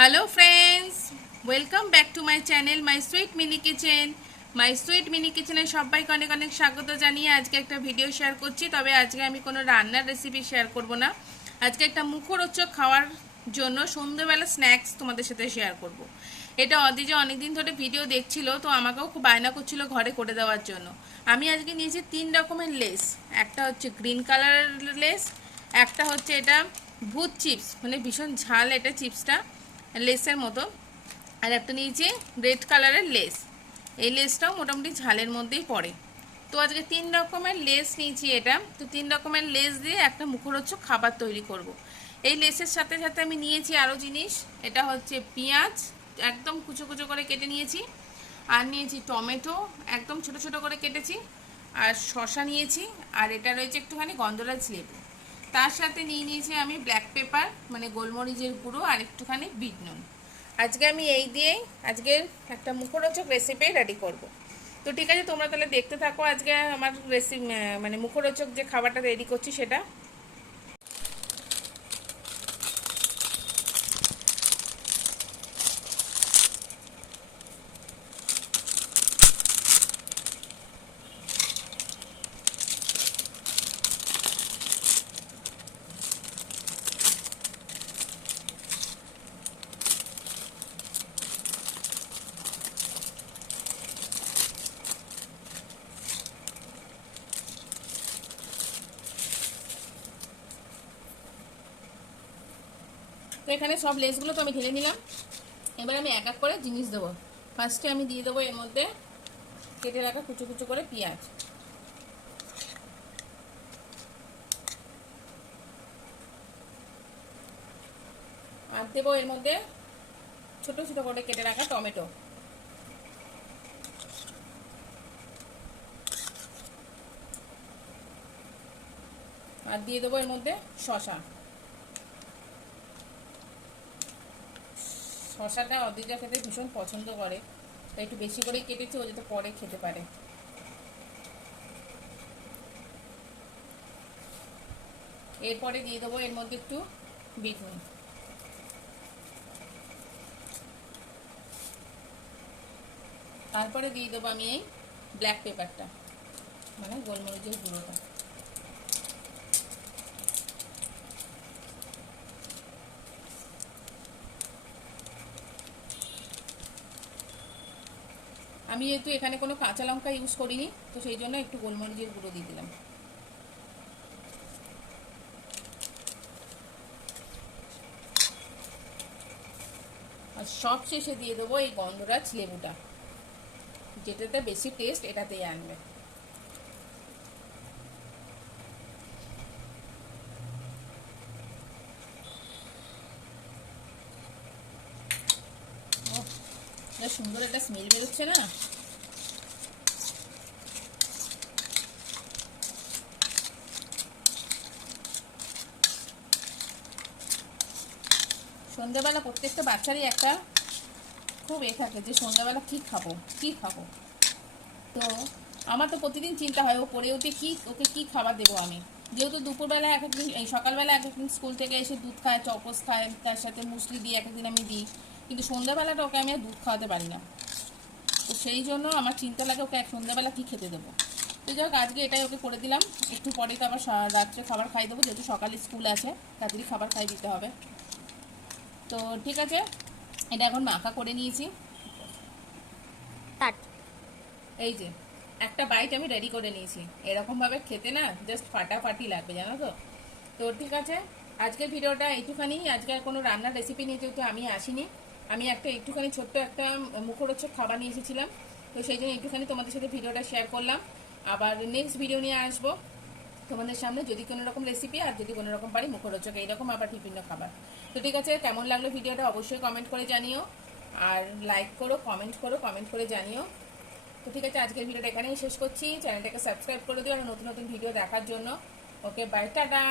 Hello friends, welcome back to my channel my sweet mini kitchen. My sweet mini কিচেনে সবাইকে অনেক অনেক স্বাগত জানিয়ে আজকে একটা ভিডিও শেয়ার করছি। তবে আজকে আমি কোনো রান্নার রেসিপি শেয়ার করব না। আজকে একটা মুখরোচক খাওয়ার জন্য সন্ধ্যেবেলা স্ন্যাক্স তোমাদের সাথে শেয়ার করব। এটা অদিজে অনেকদিন ধরে ভিডিও দেখছিল, তো আমাকেও খুব বায়না করছিল ঘরে করে দেওয়ার জন্য। আমি আজকে নিয়েছি 3 রকমের লেস। একটা হচ্ছে গ্রিন কালারের লেস, একটা হচ্ছে এটা ভূত চিপস, মানে ভীষণ ঝাল এটা চিপসটা, লেসের মতো। আর একটা নিয়েছি রেড কালারের লেস, এই লেসটাও মোটামুটি ঝালের মধ্যেই পড়ে। তো আজকে 3 রকমের লেস নিয়েছি এটা। তো 3 রকমের লেস দিয়ে একটা মুখরোচক খাবার তৈরি করব। এই লেসের সাথে সাথে আমি নিয়েছি আরও জিনিস। এটা হচ্ছে পেঁয়াজ একদম কুচো কুচো করে কেটে নিয়েছি, আর নিয়েছি টমেটো একদম ছোট ছোট করে কেটেছি, আর শসা নিয়েছি, আর এটা রয়েছে একটুখানি গন্ধরাজ লেবু। তার সাথে নিয়ে নিয়েছি আমি ব্ল্যাক পেপার মানে গোলমরিচের গুঁড়ো, আর একটুখানি বিট নুন। আজকে আমি এই দিয়েই আজকের একটা মুখরোচক রেসিপি রেডি করব। তো ঠিক আছে, তোমরা তাহলে দেখতে থাকো আজকে আমার রেসিপি, মানে মুখরোচক যে খাবারটা রেডি করছি সেটা। তো এখানে সব লেসগুলো তো আমি ঢেলে নিলাম। এবার আমি এক এক করে জিনিস দেবো। ফার্স্টে আমি দিয়ে দেবো এর মধ্যে কেটে রাখা কুচো কুচো করে পেঁয়াজ, আর দেবো এর মধ্যে ছোট ছোট করে কেটে রাখা টমেটো, আর দিয়ে দেবো এর মধ্যে শসা। শসাটা অদ্রিজা খেতে ভীষণ পছন্দ করে, তাই একটু বেশি করে কেটেছি, ও যাতে পরে খেতে পারে। এরপরে দিয়ে দেবো এর মধ্যে একটু বিট নুন, তারপরে দিয়ে দেবো আমি এই ব্ল্যাক পেপারটা মানে গোলমরিচের গুঁড়োটা। আমি যেহেতু এখানে কোনো কাঁচা লঙ্কা ইউজ করিনি, তো সেই জন্য একটু গোলমরিচের গুঁড়ো দিয়ে দিলাম। আর সব শেষে দিয়ে দেবো এই গন্ধরাজ লেবুটা, যেটাতে বেশি টেস্ট এটাতেই আনবে। সুন্দর একটা স্মেল বেরোচ্ছে না? সন্ধ্যাবেলা প্রত্যেকটা বাচ্চারই একটা খুব থাকে যে সন্ধ্যাবেলা কী খাবো কী খাবো। তো আমার তো প্রতিদিন চিন্তা হয় ও পড়ে উঠে ওকে কী খাবার দেবো আমি। যেহেতু দুপুরবেলা এক একদিন, এই সকালবেলা এক একদিন স্কুল থেকে এসে দুধ খায়, চপস খায়, তার সাথে মুসলি দিই এক একদিন আমি দিই, কিন্তু সন্ধ্যাবেলাটা ওকে আমি আর দুধ খাওয়াতে পারি না। তো সেই জন্য আমার চিন্তা লাগে ওকে সন্ধ্যাবেলা কী খেতে দেবো। তো যাই হোক, আজকে এটাই ওকে করে দিলাম। একটু পরে তো আবার রাত্রে খাবার খাই দেবো, যেহেতু সকালে স্কুল আছে, তাড়াতাড়ি খাবার খাই দিতে হবে। তো ঠিক আছে, এটা এখন মাখা করে নিয়েছি। এই যে একটা বাইট আমি রেডি করে নিয়েছি। এরকমভাবে খেতে না জাস্ট ফাটাফাটি লাগবে, জানো তো। তো ঠিক আছে, আজকের ভিডিওটা এইটুখানি। আজকে আর কোনো রান্নার রেসিপি নিয়ে যেহেতু আমি আসিনি, আমি একটুখানি ছোট্ট একটা মুখরোচক খাবার নিয়ে এসেছিলাম, তো সেই জন্য একটুখানি তোমাদের সাথে ভিডিওটা শেয়ার করলাম। আবার নেক্সট ভিডিও নিয়ে আসবো তোমাদের সামনে, যদি কোনো রকম রেসিপি, আর যদি কোনো রকম পারি মুখরোচক এইরকম আবার বিভিন্ন খাবার। তো ঠিক আছে, কেমন লাগলো ভিডিওটা অবশ্যই কমেন্ট করে জানিও, আর লাইক করো, কমেন্ট করে জানিও। তো ঠিক আছে, আজকের ভিডিওটা এখানেই শেষ করছি। চ্যানেলটাকে সাবস্ক্রাইব করে দিও আর নতুন নতুন ভিডিও দেখার জন্য। ওকে, বাই, টাটা।